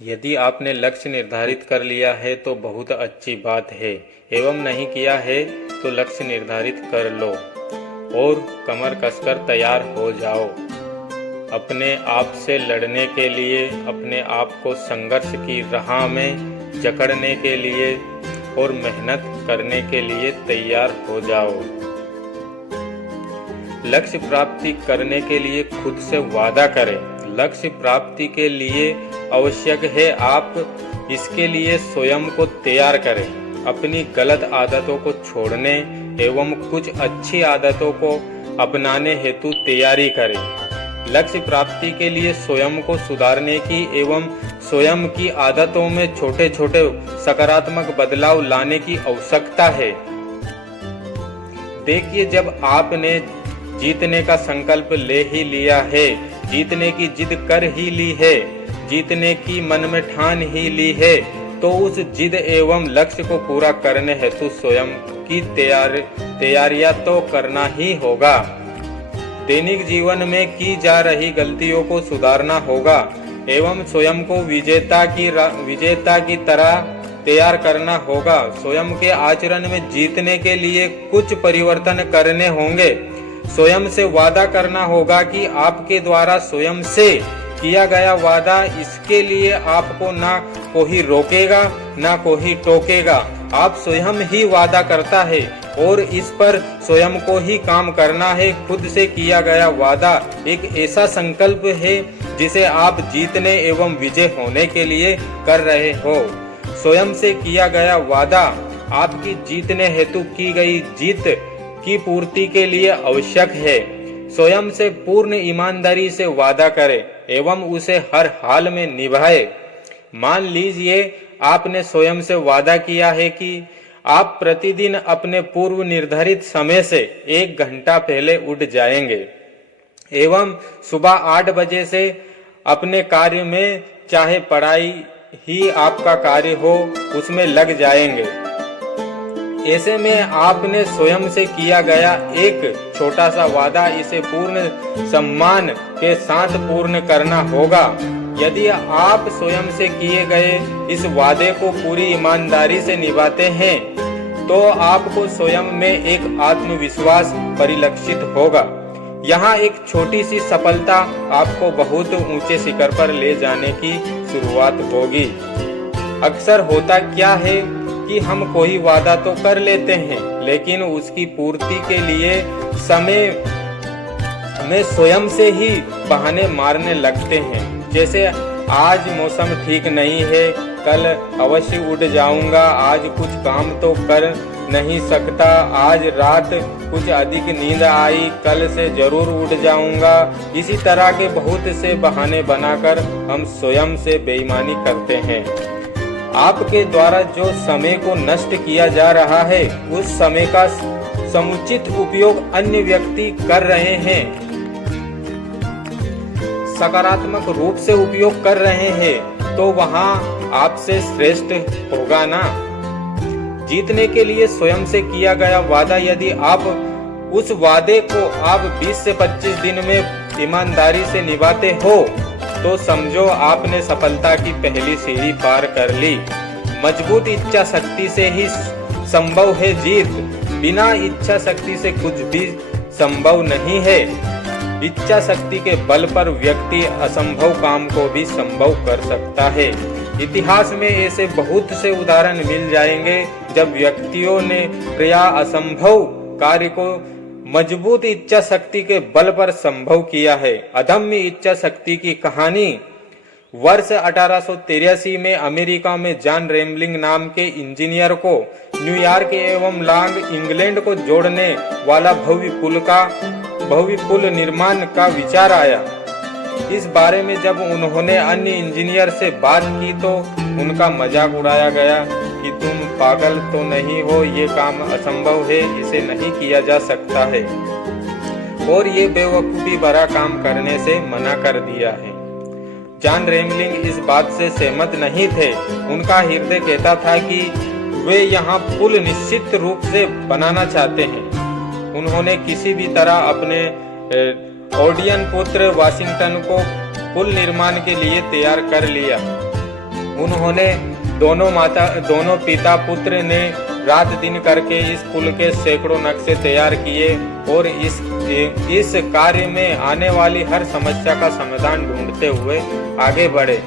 यदि आपने लक्ष्य निर्धारित कर लिया है तो बहुत अच्छी बात है, एवं नहीं किया है तो लक्ष्य निर्धारित कर लो और कमर कसकर तैयार हो जाओ। अपने आप से लड़ने के लिए, अपने आप को संघर्ष की राह में जकड़ने के लिए और मेहनत करने के लिए तैयार हो जाओ। लक्ष्य प्राप्ति करने के लिए खुद से वादा करें। लक्ष्य प्राप्ति के लिए आवश्यक है आप इसके लिए स्वयं को तैयार करें। अपनी गलत आदतों को छोड़ने एवं कुछ अच्छी आदतों को अपनाने हेतु तैयारी करें। लक्ष्य प्राप्ति के लिए स्वयं को सुधारने की एवं स्वयं की आदतों में छोटे छोटे सकारात्मक बदलाव लाने की आवश्यकता है। देखिए, जब आपने जीतने का संकल्प ले ही लिया है, जीतने की जिद कर ही ली है, जीतने की मन में ठान ही ली है, तो उस जिद एवं लक्ष्य को पूरा करने हेतु स्वयं की तैयारियां तो करना ही होगा। दैनिक जीवन में की जा रही गलतियों को सुधारना होगा एवं स्वयं को विजेता की तरह तैयार करना होगा। स्वयं के आचरण में जीतने के लिए कुछ परिवर्तन करने होंगे। स्वयं से वादा करना होगा कि आपके द्वारा स्वयं से किया गया वादा, इसके लिए आपको ना कोई रोकेगा ना कोई टोकेगा। आप स्वयं ही वादा करता है और इस पर स्वयं को ही काम करना है। खुद से किया गया वादा एक ऐसा संकल्प है जिसे आप जीतने एवं विजय होने के लिए कर रहे हो। स्वयं से किया गया वादा आपकी जीतने हेतु की गई जीत की पूर्ति के लिए आवश्यक है। स्वयं से पूर्ण ईमानदारी से वादा करें एवं उसे हर हाल में निभाए। मान लीजिए आपने स्वयं से वादा किया है कि आप प्रतिदिन अपने पूर्व निर्धारित समय से 1 घंटा पहले उठ जाएंगे एवं सुबह 8 बजे से अपने कार्य में, चाहे पढ़ाई ही आपका कार्य हो, उसमें लग जाएंगे। ऐसे में आपने स्वयं से किया गया एक छोटा सा वादा, इसे पूर्ण सम्मान के साथ पूर्ण करना होगा। यदि आप स्वयं से किए गए इस वादे को पूरी ईमानदारी से निभाते हैं तो आपको स्वयं में एक आत्मविश्वास परिलक्षित होगा। यहाँ एक छोटी सी सफलता आपको बहुत ऊंचे शिखर पर ले जाने की शुरुआत होगी। अक्सर होता क्या है कि हम कोई वादा तो कर लेते हैं, लेकिन उसकी पूर्ति के लिए समय में स्वयं से ही बहाने मारने लगते हैं। जैसे आज मौसम ठीक नहीं है, कल अवश्य उठ जाऊंगा, आज कुछ काम तो कर नहीं सकता, आज रात कुछ अधिक नींद आई, कल से जरूर उठ जाऊंगा। इसी तरह के बहुत से बहाने बनाकर हम स्वयं से बेईमानी करते हैं। आपके द्वारा जो समय को नष्ट किया जा रहा है, उस समय का समुचित उपयोग अन्य व्यक्ति कर रहे हैं, सकारात्मक रूप से उपयोग कर रहे हैं, तो वहां आपसे श्रेष्ठ होगा ना। जीतने के लिए स्वयं से किया गया वादा, यदि आप उस वादे को आप 20 से 25 दिन में ईमानदारी से निभाते हो तो समझो आपने सफलता की पहली सीढ़ी पार कर ली। मजबूत इच्छा शक्ति से ही संभव है जीत। बिना इच्छा शक्ति से कुछ भी संभव नहीं है। इच्छा शक्ति के बल पर व्यक्ति असंभव काम को भी संभव कर सकता है। इतिहास में ऐसे बहुत से उदाहरण मिल जाएंगे जब व्यक्तियों ने प्रायः असंभव कार्य को मजबूत इच्छा शक्ति के बल पर संभव किया है। अदम्य इच्छा शक्ति की कहानी वर्ष 1883 में अमेरिका में जॉन रेमलिंग नाम के इंजीनियर को न्यूयॉर्क एवं लॉन्ग इंग्लैंड को जोड़ने वाला भव्य पुल निर्माण का विचार आया। इस बारे में जब उन्होंने अन्य इंजीनियर से बात की तो उनका मजाक उड़ाया गया कि तुम पागल तो नहीं हो, ये काम असंभव है, इसे नहीं किया जा सकता है, और ये बेवकूफ़ी भरा काम करने से मना कर दिया है। जॉन रेमलिंग इस बात से सहमत नहीं थे। उनका हृदय कहता था कि वे यहाँ पुल निश्चित रूप से बनाना चाहते हैं। उन्होंने किसी भी तरह अपने ओडियन पुत्र वाशिंगटन को पुल निर्माण के लिए तैयार कर लिया। उन्होंने दोनों पिता पुत्र ने रात दिन करके इस पुल के सैकड़ों नक्शे तैयार किए और इस कार्य में आने वाली हर समस्या का समाधान ढूंढते हुए आगे बढ़े।